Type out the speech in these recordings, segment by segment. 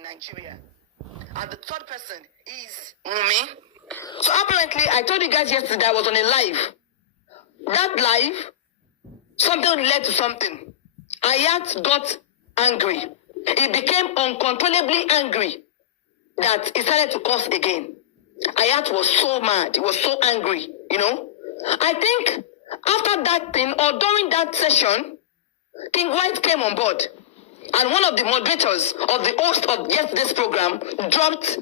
in Nigeria. And the third person is Wunmi. So apparently, I told you guys yesterday I was on a live. That live, something led to something. Ayat got angry. He became uncontrollably angry that he started to curse again. Ayat was so mad. He was so angry, you know. I think after that thing or during that session, King White came on board. And one of the moderators of the host of yesterday's program dropped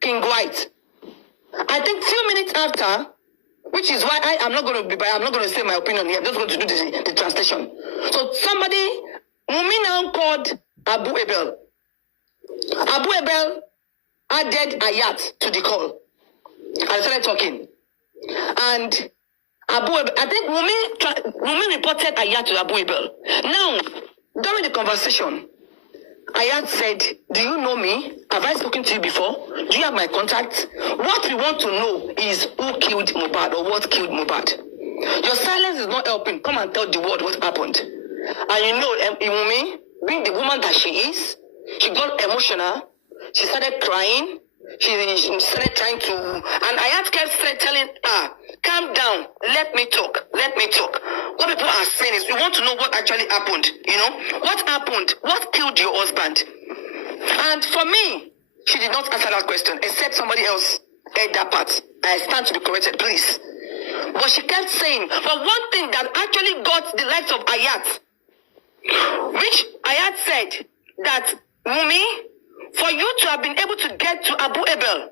King White. I think few minutes after, which is why I'm not going to say my opinion here. I'm just going to do the translation. So somebody, Wunmi now called Abu Ebel. Abu Ebel added Ayat to the call and started talking. And Abu Ebel, I think Wunmi reported Ayat to Abu Ebel. Now, during the conversation, Ayat said, do you know me? Have I spoken to you before? Do you have my contact? What we want to know is who killed Mohbad or what killed Mohbad. Your silence is not helping. Come and tell the world what happened. And you know, Wunmi, being the woman that she is, she got emotional. She started crying. She started trying to... And Ayat kept telling her, calm down. Let me talk. Let me talk. What people are saying is, we want to know what actually happened. You know? What happened? What killed your husband? And for me, she did not answer that question, except somebody else heard that part. I stand to be corrected, please. But she kept saying, but one thing that actually got the likes of Ayat, which Ayat said that, Wunmi, for you to have been able to get to Abu Ebel,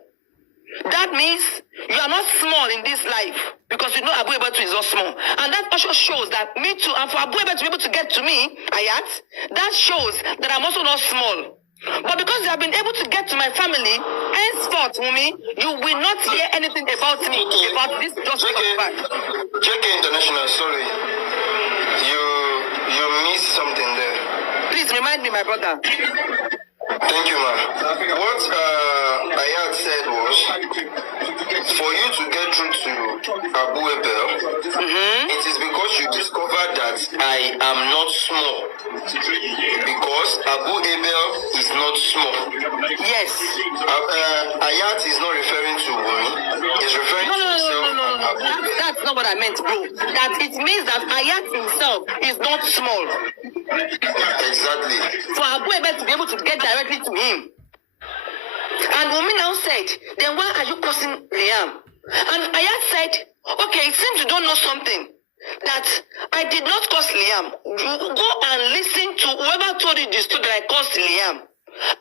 that means you are not small in this life, because you know Abu Ebel too is not small. And that also shows that me too, and for Abu Ebel to be able to get to me, Ayat, that shows that I'm also not small. But because you have been able to get to my family, henceforth, Wunmi, you will not hear anything about me, about this justice of fact. JK International, sorry. You missed something there. Please remind me, my brother. Thank you, ma'am. What Ayat said was, for you to get through to Abu Ebel, it is because you discovered that I am not small. Because Abu Ebel is not small. Yes. Ayat is not referring to Wunmi. He's referring to himself. No. That's not what I meant, bro. That it means that Ayat himself is not small. Exactly. For Abu Ebel to be able to get directly to him. And Wunmi now said, then why are you cursing Liam? And Ayat said, okay, it seems you don't know something. That I did not curse Liam. You go and listen to whoever told you the story that I cursed Liam.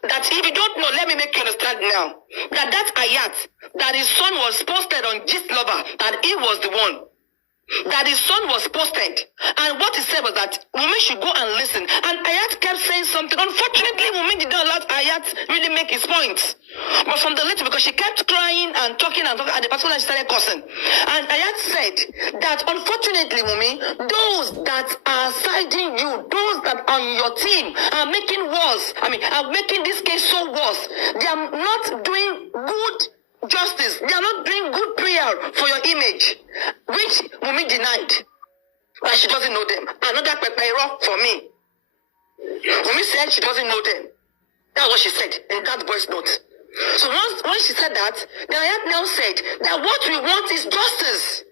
That if you don't know, let me make you understand now. That Ayat, that his son was posted on Gist Lover, that he was the one. That his son was posted. And what he said was that Wunmi should go and listen. And Ayat kept saying something. Unfortunately, Wunmi did not let Ayat really make his points. But from the little, because she kept crying and talking, and the person that started cursing. And Ayat said that unfortunately, Wunmi, those that are siding you, those that are on your team, are making are making this case so worse. They are not doing good justice. They are not doing good prayer for your image, which Wunmi denied. That she doesn't know them. Another pepero for me. Wunmi said she doesn't know them. That's what she said in that voice note. So when she said that, the Ayat now said that what we want is justice.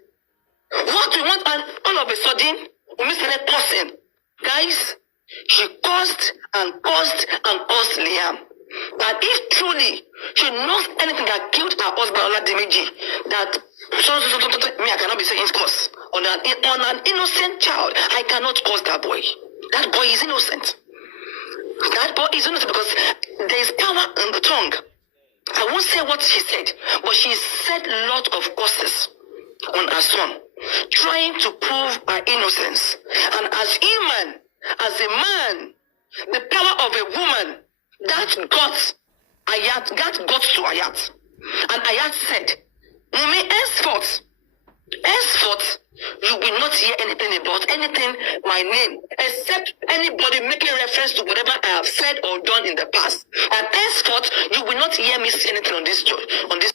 What we want, and all of a sudden, Wunmi started cursing. Guys, she cursed and cursed and cursed Liam. That if truly she knows anything that killed her husband, Oladimiji, that me, I cannot be saying curse on an innocent child. I cannot curse that boy. That boy is innocent. That boy is innocent because there is power in the tongue. I won't say what she said, but she said a lot of curses on her son, trying to prove her innocence. And as human, as a man, the power of a woman, that got to Ayat. And Ayat said, Wunmi, henceforth, you will not hear anything about anything, my name, except anybody making reference to whatever I have said or done in the past. And henceforth, you will not hear me say anything on this justice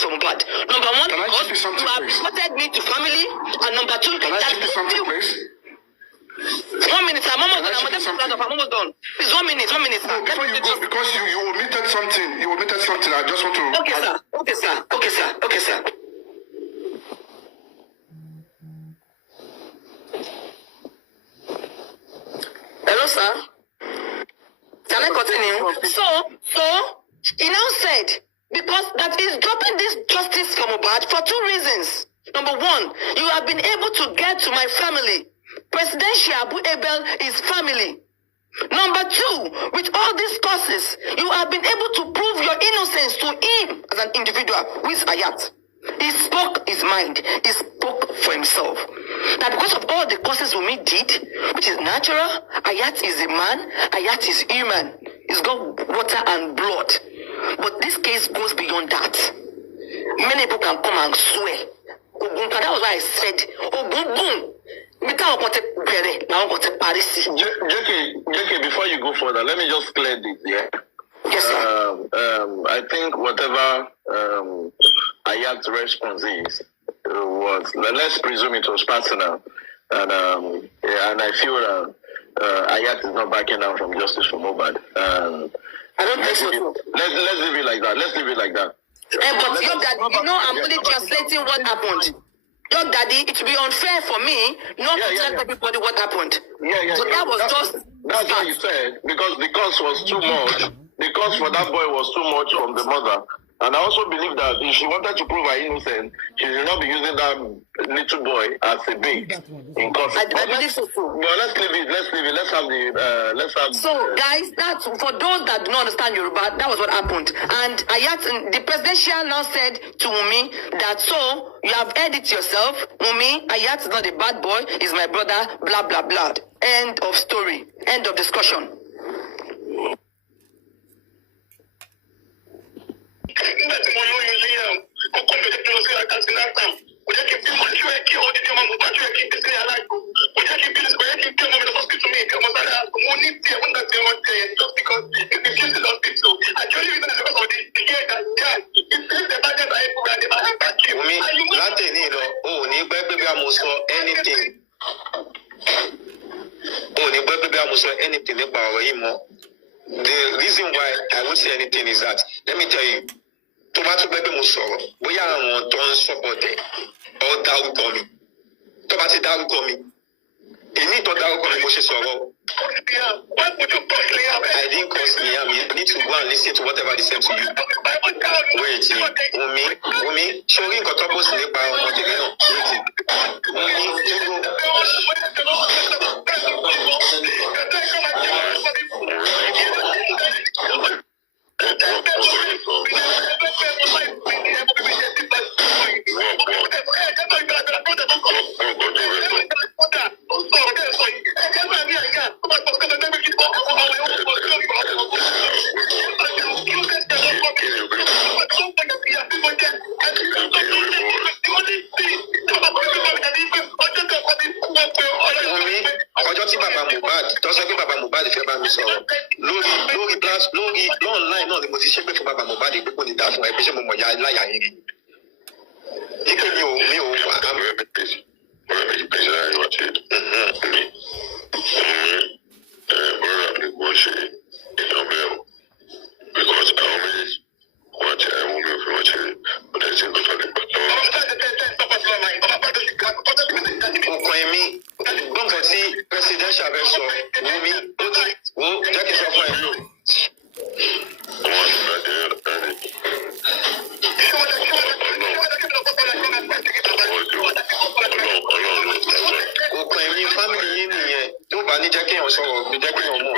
for Mohbad. Number one, because you have reported me to family, and number two, can I ask you something, please? 1 minute, I'm almost done. I'm almost done. Please, 1 minute, 1 minute. No, before you go, because you omitted something. You omitted something. I just want to. Okay, sir. Okay, sir. Okay, sir. Okay, sir. Hello, sir. Can I continue? So, he now said, because that is dropping this justice from Mohbad for 2 reasons. Number 1, you have been able to get to my family. Presidential Abu Abel is family. Number 2, with all these causes, you have been able to prove your innocence to him as an individual, who is Ayat. He spoke his mind. He spoke for himself. That because of all the causes we did, which is natural, Ayat is a man, Ayat is human. He's got water and blood. But this case goes beyond that. Many people can come and swear. That was why I said, JK, before you go further, let me just clear this, yeah? Yes, sir. I think whatever Ayat's response is, was, let's presume it was personal. And I feel Ayat is not backing down from justice for Mohbad. I don't think so. Let's leave it like that. Let's leave it like that. But your daddy, I'm only translating what happened. Your daddy, it would be unfair for me not to tell everybody what happened. So that was just... That's what you said, because the cost was too much. The cost for that boy was too much from the mother. And I also believe that if she wanted to prove her innocence, she should not be using that little boy as a bait in court. I believe so too. No, let's leave it. Let's have the. So, guys, that's for those that do not understand Yoruba. That was what happened. And Ayat, the presidential now said to Wumi that so you have heard it yourself. Wumi, Ayat is not a bad boy. He's my brother. Blah blah blah. End of story. End of discussion. The reason why I won't say anything is that, let me tell you, tomato baby muso, boya àwọn tó ń support ẹ, ó dárúkọ mi. Tó bá ti dárúkọ mi, èmi tó dárúkọ mi mo ṣe sọ̀rọ̀. I didn't cause Liam. You need to go and listen to whatever they said to you. Wait, Wumi, showing nǹkan tó post nípa ọmọdé náà. Wait, ọjọ́ tí bàbá Mohbad tó sọ pé bàbá Mohbad fẹ́ bá mi sọ̀rọ̀ lórí online náà ni mo ti ṣe pé fún bàbá Mohbad pé kò ní dá fún ẹ pé ṣé mo mọ̀ ya láyà yín rí. Ike mi ò wà á. Ọkọ ẹ̀mí gbọ́ngàn tí presidential bẹ sọ Wumi ó ti wo jẹ́ kí n sọ fún ẹ. Ọkọ ẹ̀mí family yín nìyẹn tó bá ní jẹ́ kí èèyàn sọ̀rọ̀ ní jẹ́ kí èèyàn mọ̀.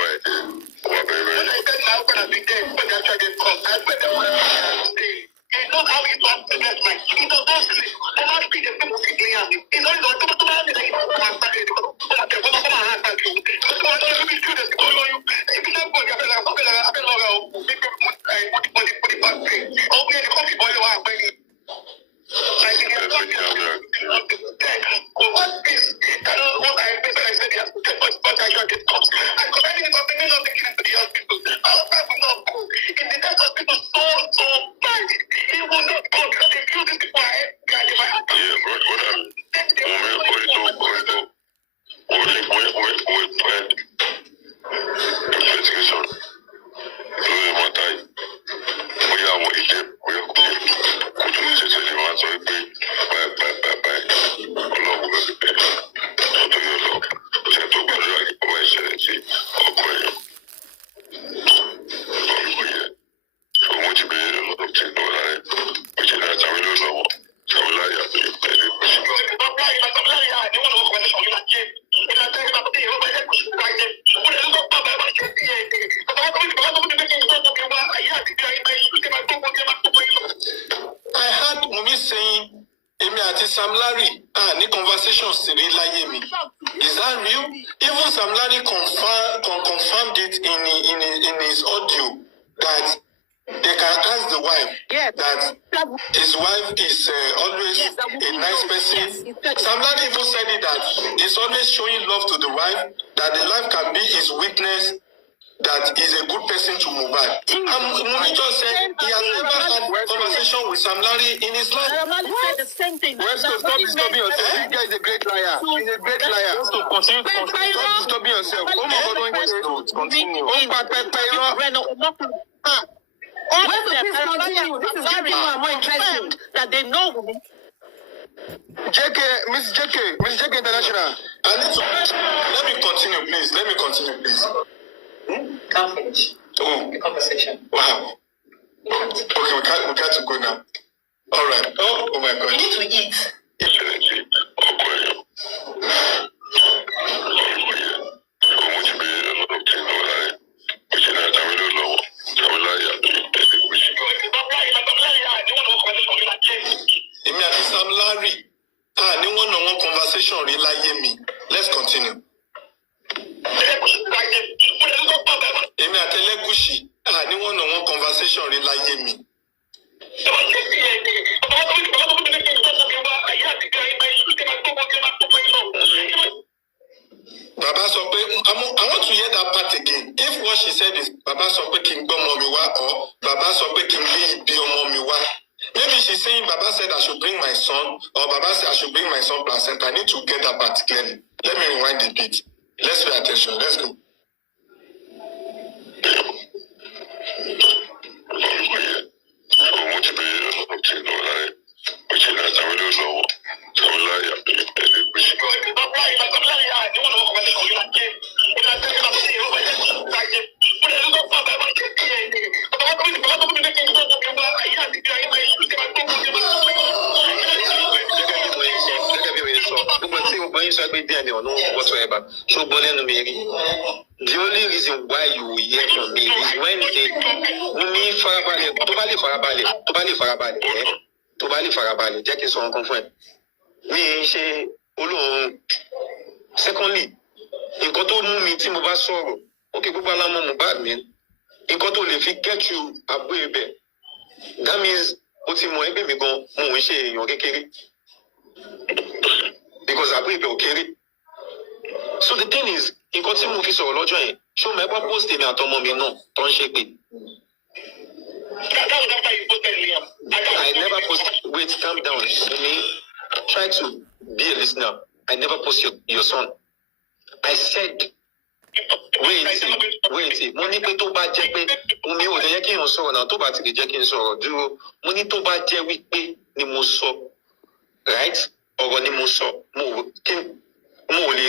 Sam Larry, any conversations in Layemi. Is that real? Even Sam Larry confirmed it in his audio that they can ask the wife that his wife is always a nice person. Sam Larry even said it that he's always showing love to the wife, that the wife can be his witness, that he's a good person to Mohbad. And Mumi just said he has never had conversation with Sam Larry in his life. Said the same thing. Stop disturbing yourself. This guy is a great liar. He's a great liar. Stop disturbing yourself. Continue. Where's the please continue? This is getting more and more interesting. That they know. Miss JK International. Let me continue, please. Can't finish the conversation. Wow. Okay, we got to go now. All right. Oh my God. We need to eat. Sam Larry. One conversation rely me. Let's continue. Èmi àti Elegushi ní one conversation rí láyé mi. Bàbá sọ pé I want to hear that part again. If what she said is Bàbá sọ pé kí n gbọ́ ọmọ mi wá or Bàbá sọ pé kí n gbé ibi ọmọ mi wá. Maybe she's saying Baba said I should bring my son or Baba said I should bring my son placenta. I need to get that part clearly. Let me rewind the beat. Let's pay attention. Let's go. Whatsoever. So, the only reason why you will hear from me is when secondly, nǹkan tó mú mi tí mo bá sọ̀rọ̀, okay, gbogbo alámọ̀ Mohbad mi, nǹkan tó lè fi get you abú ibẹ̀, that means ó ti mọ̀ ẹgbẹ́ mi gan, mo ń ṣe èèyàn kékeré. Because abú ibẹ̀ ò kéré. So the thing is, nǹkan tí mo fi sọ̀rọ̀ lọ́jọ́ yẹn, ṣé o mọ̀ ẹ́pọ̀ post èmi àtọmọ mi náà tó ń ṣe pé. I never post. Wait, calm down. Try to be a listener. I never post your son. I said, wait. Mo ní pé tó bá jẹ́ pé mi ò lè jẹ́ kí n sọ̀rọ̀ náà tó bá ti lè jẹ́ kí n sọ̀rọ̀ dúró. Mo ní tó bá jẹ́ wípé ni mo sọ, right? Ọ̀rọ̀ ni mo sọ. Mo ò lè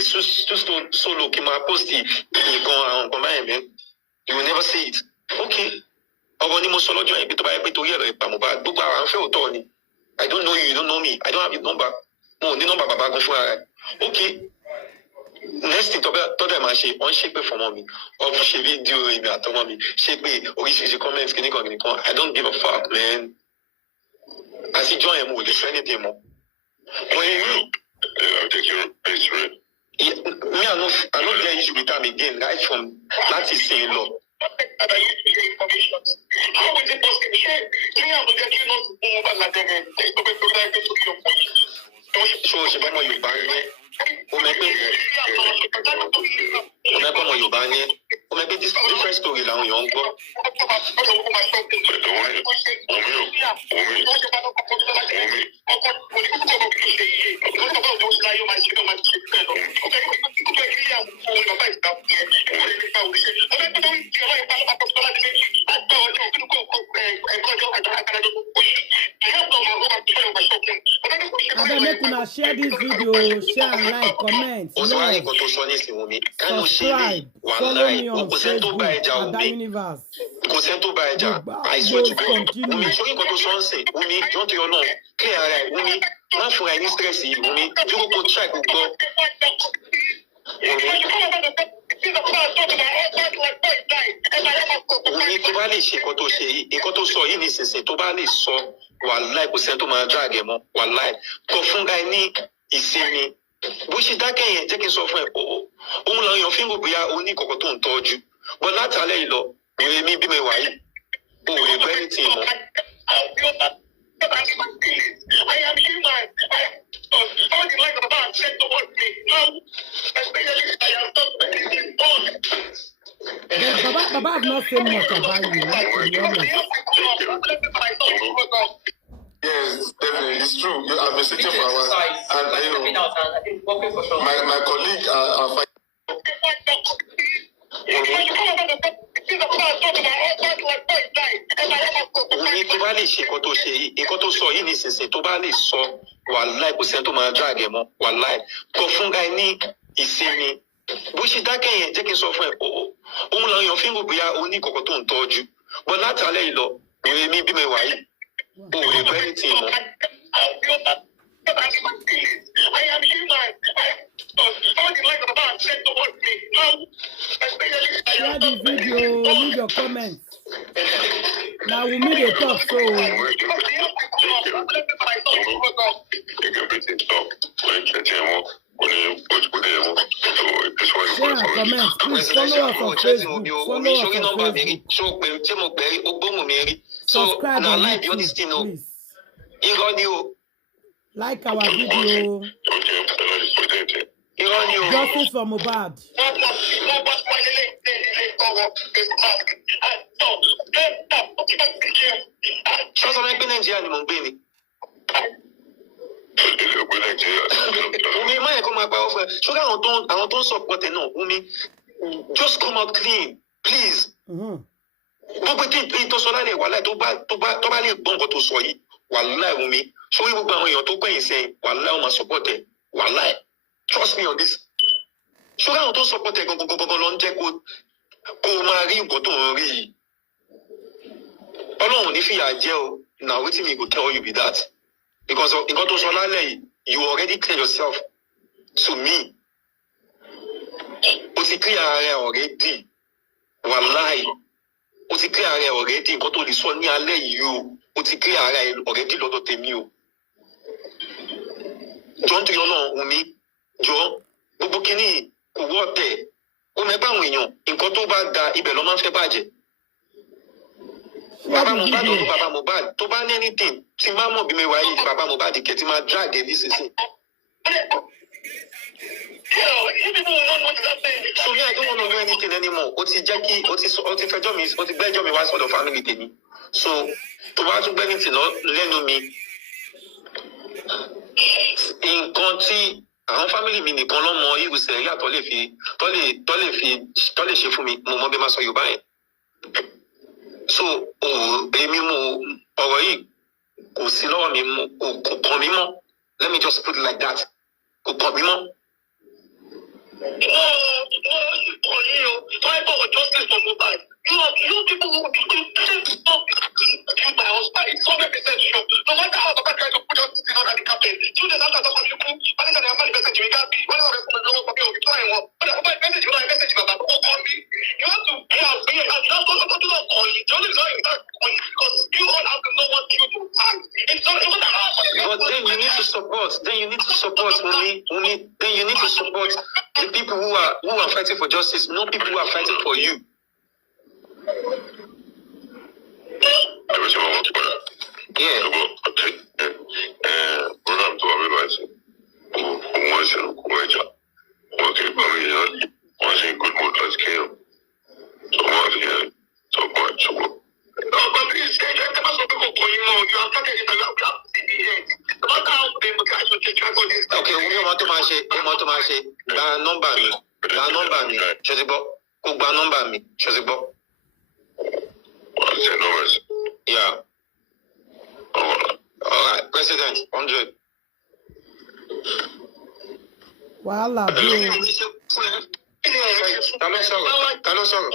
solo kí n máa post nǹkan àwọn nǹkan báyìí mi. You will never see it. Okay. Ọ̀rọ̀ ni mo sọ lọ́jọ́ yẹn bí tó bá yẹ pé torí ẹ̀rọ ìpa Mohbad gbogbo àwọn afẹ́ òótọ́ ni. I don't know you, you don't know me. I don't have your number. Mo ò ní nọ́mbà bàbá gan fúnra rẹ̀. Okay. Next thing tọ́jà máa ṣe, wọ́n ṣe pé fọmọ mi. Ọ̀f ṣe fídíò èmi àtọmọ mi. Ṣe pé oríṣiríṣi comment kìnnìkan. I don't give a fuck, man. Àtijọ́ yẹn mo ò lè fẹ́ anything mọ́. When you I'll take your place, right? Yeah, me, I don't get issue with them again, right from that is saying law. How is it So she bought my Yoruba yẹn. O mọ̀ pé ọmọ Yorùbá yẹn. O mọ̀ pé this different story làwọn èèyàn ń gbọ́. Make una share this video, share and like, comment, Subscribe, follow me on Facebook at that universe. I swear to God, Wumi, show you to sunset. Wumi, don't you know? Clear right, Wumi. Not for any stress, Wumi. You go check, go. Wumi, tó bá lè ṣe nǹkan tó ṣe yìí, nǹkan tó sọ yìí nísinsìnyí, tó bá lè sọ wàláì kò sẹ́ni tó máa drag ẹ̀ mọ́ wàláì kò fún guy ní ìsinmi bó ṣe dákẹ́ yẹn jẹ́ kí n sọ fún ẹ òun làwọn èèyàn fi ń wò bóyá o ní kọ̀kọ́ tó ń tọ́jú bọ́ látàlẹ́ yìí lọ ìrè mi bí mi wà yìí o ò lè gbẹ́ ní tì mọ́. I am human. All the life of man said towards me. Especially I am not born. Baba have not said much about you, to be honest. Yes, definitely, it's true. I've been sitting for a while, and my colleague are fighting. Ní tó bá lè ṣe nǹkan tó ṣe yìí, nǹkan tó sọ yìí nísinsìnyí tó bá lè sọ wàláì kò sẹ́ni tó máa drag ẹ̀ mọ́ wàláì kò fún guy ní ìsinmi bó ṣe dákẹ́ yẹn jẹ́ kí n sọ fún ẹ òun làwọn èèyàn fi ń wò bóyá o ní kọ̀kọ́ tó ń tọ́jú bọ́ látàlẹ́ yìí lọ ìrè mi bí mi wà yìí o ò lè gbẹ́ ní tì mọ́. I am human. All the life of man said towards me. Share the video, leave your comments. Now we need a talk, so. Share comments, please follow us on Facebook. Follow us on Facebook. Subscribe on YouTube, please. Like our video. Justice for Mohbad. Just come out clean, please. Gbogbo tí ìtọ́sọ́lá lè wà láì tó bá lè gbọ́ nǹkan tó sọ yìí wà láì wù mí sórí gbogbo àwọn èèyàn tó gbẹ̀yìn sẹ́yìn wà láì wọ́n máa support ẹ̀ wà láì trust me on this. Sórí àwọn tó support ẹ̀ gangan lọ ń jẹ́ kó máa rí nǹkan tó ń rí yìí. Ọlọ́run ní fìyà jẹ́ o na wetin me go tell you be that because nǹkan tó sọ lálẹ́ yìí you already clear yourself to me. O ti clear ara ẹ̀ already wà láì. O ti clear ara ẹ̀ already nǹkan tó lè sọ ní alẹ́ yìí o ti clear ara ẹ̀ already lọ́dọ̀ tèmi o. Jọ ń tẹ̀yọ́ Ọlọ́run omi jọ gbogbo kínní kò wọ́ tẹ̀ ó mẹ́gbà àwọn èèyàn nǹkan tó bá da ibẹ̀ ló máa ń fẹ́ bàjẹ́. Bàbá Mohbad ọdún bàbá Mohbad tó bá ní anything tí máa mọ̀ bí mi wáyé bàbá Mohbad kẹ̀ tí máa drag ẹ̀ nísinsìnyí. So me, I don't want to know anything anymore. O ti jẹ́ kí o ti fẹjọ́ mi o ti gbẹ́jọ́ mi wá sọ́dọ̀ family tèmi. So tó bá tún gbẹ́ anything lẹ́nu mi. Nǹkan tí àwọn family mi nìkan ló mọ irúsẹ̀ rí àtọ́ lè ṣe fún mi mo mọ bí máa sọ Yorùbá yẹn. So èmi mo ọ̀rọ̀ yìí kò sí lọ́wọ́ mi kò kàn mí mọ́. Let me just put it like that. Kò kàn mí mọ́. Justice for Mohbad. You people who stop my husband. It's 100% sure. No matter how Baba tries to put justice in under the captain, 2 days after someone you put, and then I'm message you can't be. When I'm going to be trying one, but I'm message you, I message you, Baba. Don't call me. You have to be out here and just go to the call you. The only reason you can't call you because you all have to know what you do. It's not even hard. But then you need to support. Then you need to support Then you need to support the people who are fighting for justice. No people who are fighting for you. Yeah. Program to everybody. Once in good mood as came. So once again, so much. Okay, we want to match. Gba number mi. Ṣọsibọ. Kò gba number mi. Ṣọsibọ. What's your numbers? Yeah. All right, President, 100. Wahala bro. Ta ló sọ̀rọ̀?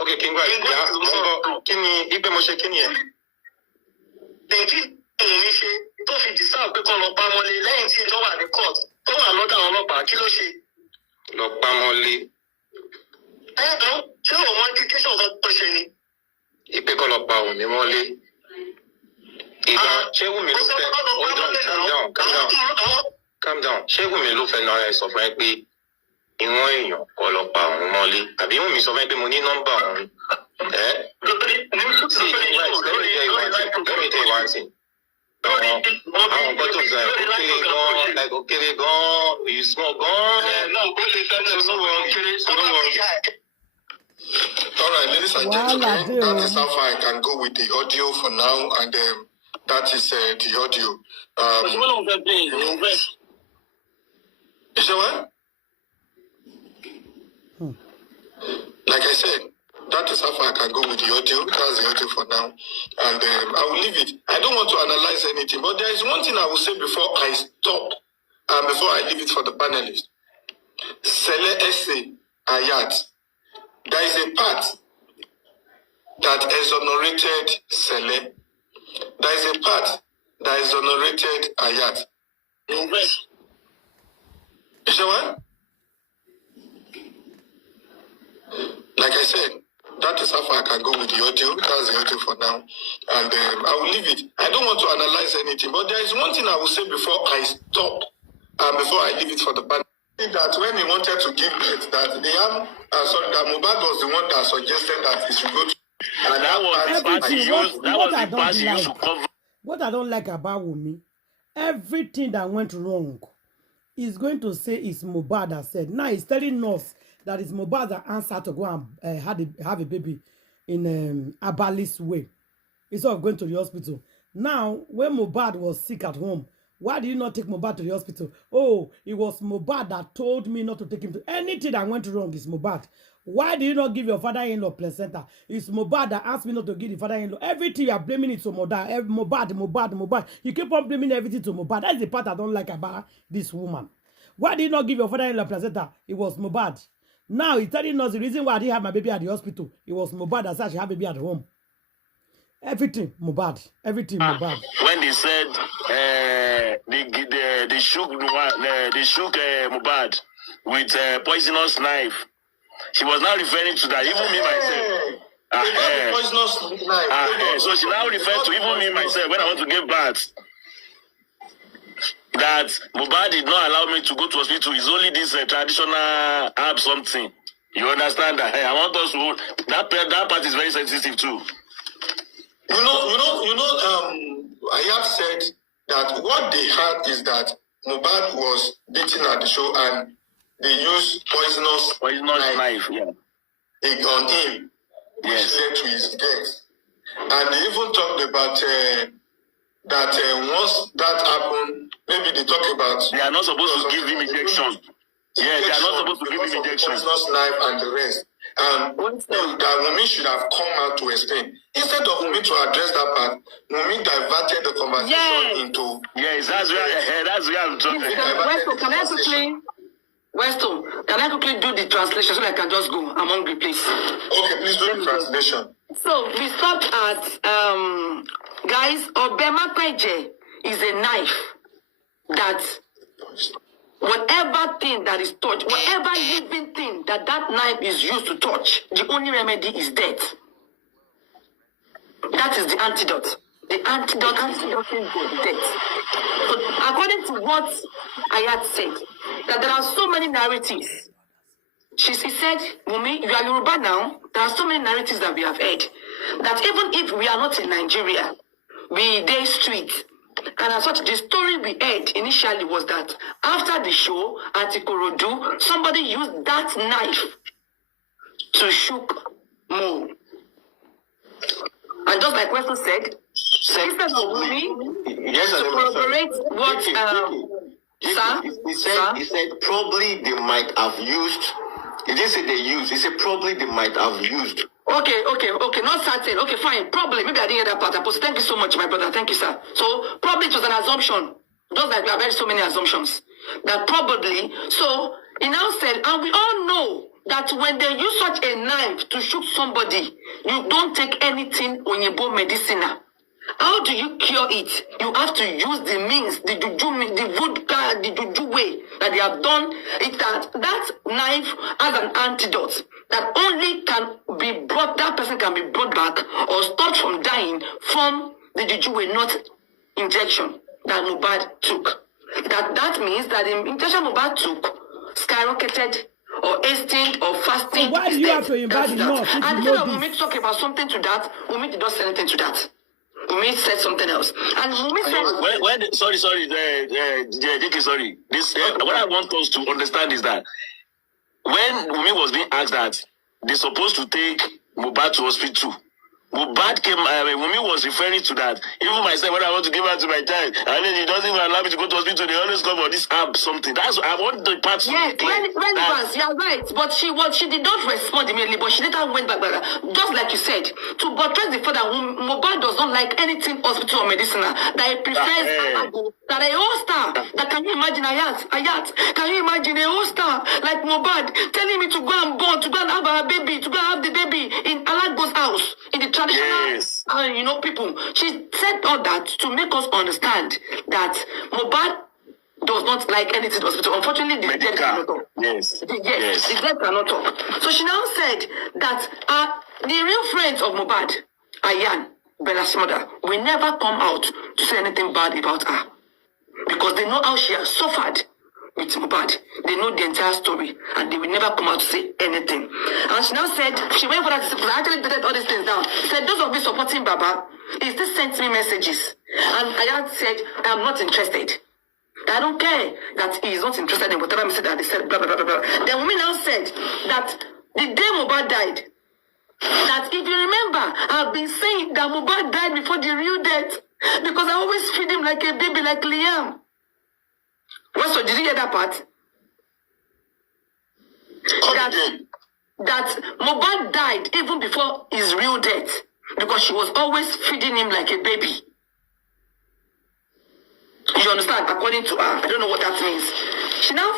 Okay, King White. Yeah, mo gbọ́. Kí ni ibẹ̀ mo ṣe kí ni ẹ̀? Tó fi dìsáà pé kọ́ lọ pa mọ́lé lẹ́yìn tí ìjọba wà ní court tó wà lọ́dọ̀ àwọn ọlọ́pàá kí ló ṣe? Lọ pa mọ́lé. Ṣé o mọ indication kan tó ṣe ni? Ipekolopa Unimoli. Calm down. She will me look for noise of my be in one Olopa Unimoli. Have you me so maybe money number? See, right, let me tell you one thing. I'm going to say, okay, go, you smoke, go. All right, ladies and gentlemen, that is how far I can go with the audio for now, and that is the audio. You say what? Like I said, that is how far I can go with the audio. That's the audio for now, and I will leave it. I don't want to analyze anything, but there is one thing I will say before I stop, and before I leave it for the panelists. Sele essay ayat. There is a part that exonerated Sele. There is a part that exonerated Ayat. You see what? Like I said, that is how far I can go with the audio. That's the audio for now. And I will leave it. I don't want to analyze anything, but there is one thing I will say before I stop and before I leave it for the panel. That when he wanted to give it, that that Mohbad was the one that suggested that he should go to. And that was the part he used to cover. What I don't like about Wunmi, everything that went wrong, is going to say it's Mohbad that said. Now he's telling us that it's Mohbad that answered to go and have a baby in Abali's way, instead of going to the hospital. Now, when Mohbad was sick at home, why did you not take Mohbad to the hospital? Oh, it was Mohbad that told me not to take him to anything that went wrong is Mohbad. Why did you not give your father-in-law placenta? It's Mohbad that asked me not to give the father-in-law. Everything you are blaming it to Mohbad. You keep on blaming everything to Mohbad. That's the part I don't like about this woman. Why did you not give your father-in-law placenta? It was Mohbad. Now he's telling us the reason why I didn't have my baby at the hospital. It was Mohbad that said I should have a baby at home. Everything Mohbad. Everything Mohbad. When they said they shook Mohbad with poisonous knife, she was now referring to that. Even me myself. Poisonous knife. So she now refers to even me myself when I want to give birth. That Mohbad did not allow me to go to hospital. It's only this traditional herb something. You understand that? I want us to that part is very sensitive too. I have said that what they had is that Mohbad was beaten at the show and they used poisonous knife on him, which led to his death. And they even talked about that once that happened, maybe they talk about they are not supposed to give him injection. Yeah, they are not supposed to give him injection. Poisonous knife and the rest. And that Wunmi should have come out to explain. Instead of Wunmi to address that part, Wunmi diverted the conversation into. Yes, that's where I'm talking. Weston, can I quickly do the translation so that I can just go? I'm hungry, please. Okay, please do the translation. So we stopped at guys, Obemapeje is a knife that whatever thing that is touched, whatever living thing that knife is used to touch, the only remedy is death. That is the antidote. The antidote is death. So according to what Ayat said, that there are so many narratives. She said, Wunmi, you are Yoruba now. There are so many narratives that we have heard. That even if we are not in Nigeria, we day street. And as such, the story we heard initially was that after the show at Ikorodu, somebody used that knife to shook Mo. And just like Weston said, instead of Wunmi to corroborate what he said probably they might have used. He didn't say they used. He said probably they might have used. Okay. Not certain. Okay, fine. Probably. Maybe I didn't hear that part. Thank you so much, my brother. Thank you, sir. So probably it was an assumption. Just like we have heard so many assumptions. That probably. So he now said, and we all know that when they use such a knife to shoot somebody, you don't take anything Onyebo medicina. How do you cure it? You have to use the means, the vodka, the juju way that they have done. That knife as an antidote that only can be that person can be brought back or stopped from dying from the juju were not injection that Mohbad took. That means that the injection Mohbad took skyrocketed or hastened or fasting. So why do you have to invite the nurse? And instead of Wunmi to talk about something to that, Wunmi did not say anything to that. Wunmi said something else. And Wunmi said... Sorry, sorry. This, what I want us to understand is that when Wunmi was being asked that they're supposed to take Mohbad to hospital, Mohbad came, Wunmi was referring to that. Even myself, when I want to give her to my child, and then he doesn't even allow me to go to hospital, they always come for this app, something. That's I want the part to yes, relevance, you are right. But she did not respond immediately, but she later went back. Just like you said, to buttress the fact that Mohbad does not like anything hospital or medicinal, that he prefers that a hoster. That can you imagine Ayat? Can you imagine a hoster like Mohbad telling me to go and born, to go and have a baby, to go and have the baby in Alagbo's house, in the traditional, people. She said all that to make us understand that Mohbad does not like anything hospital. Unfortunately, the dead cannot talk. Yes. The dead cannot talk. So she now said that the real friends of Mohbad, Ayan, Bella's mother, will never come out to say anything bad about her. Because they know how she has suffered with Mohbad. They know the entire story and they will never come out to say anything. And she now said, she went for that, I actually did all these things down. She said, those of you supporting Baba, he still sent me messages. And Ayat said, I am not interested. I don't care that he is not interested in whatever message that they said, blah, blah, blah, blah. Then women now said that the day Mohbad died, that if you remember, I've been saying that Mohbad died before the real death because I always feed him like a baby, like Liam. So did you hear that part? That Mohbad died even before his real death because she was always feeding him like a baby. You understand? According to her, I don't know what that means. She now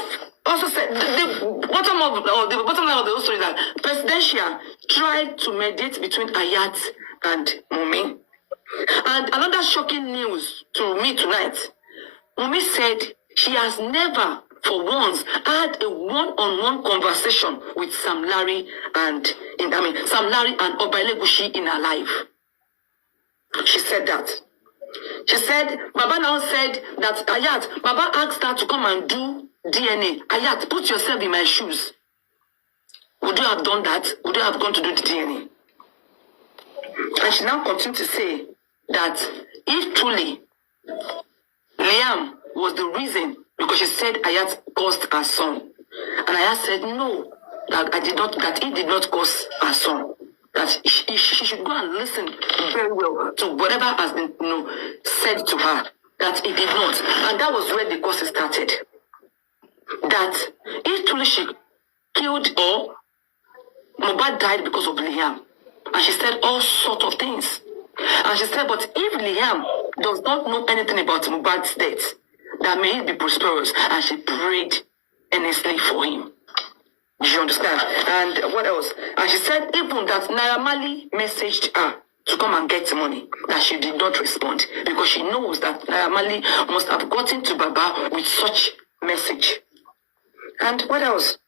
also said the bottom line of the whole story is that Presidential tried to mediate between Ayat and Wunmi. And another shocking news to me tonight, Wunmi said she has never, for once, had a one-on-one conversation with Sam Larry and Obailegushi in her life. She said that. She said, Baba now said that Ayat, Baba asked her to come and do DNA. Ayat, put yourself in my shoes. Would you have done that? Would you have gone to do the DNA? And she now continued to say that if truly Liam was the reason, because she said Ayat caused her son. And Ayat said no, that he did not cause her son. That she should go and listen very well to whatever has been said to her. That he did not. And that was where the cause started. That if truly she killed or Mohbad died because of Liam. And she said all sorts of things. And she said, but if Liam does not know anything about Mohbad's death, that may he be prosperous. And she prayed earnestly for him. Do you understand? And what else? And she said even that Naira Marley messaged her to come and get money, that she did not respond because she knows that Naira Marley must have gotten to Baba with such message. And what else?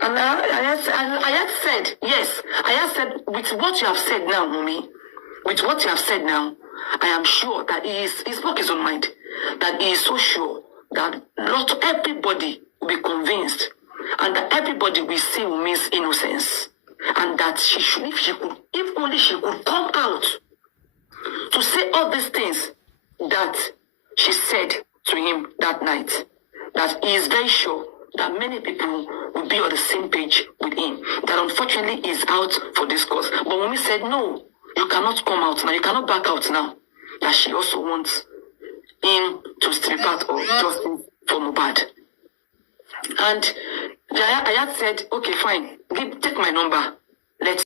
And Ayat said, yes, Ayat said, with what you have said now, Wunmi, with what you have said now, I am sure that he spoke his own mind, that he is so sure that not everybody will be convinced and that everybody will see Wunmi's innocence. And that she should, if only she could come out to say all these things that she said to him that night, that he is very sure that many people will be on the same page with him. That unfortunately he is out for this cause. But Wunmi said, no, you cannot come out now. You cannot back out now. That she also wants him to strip out of justice for Mohbad. And Ayat said, okay, fine, take my number. Let's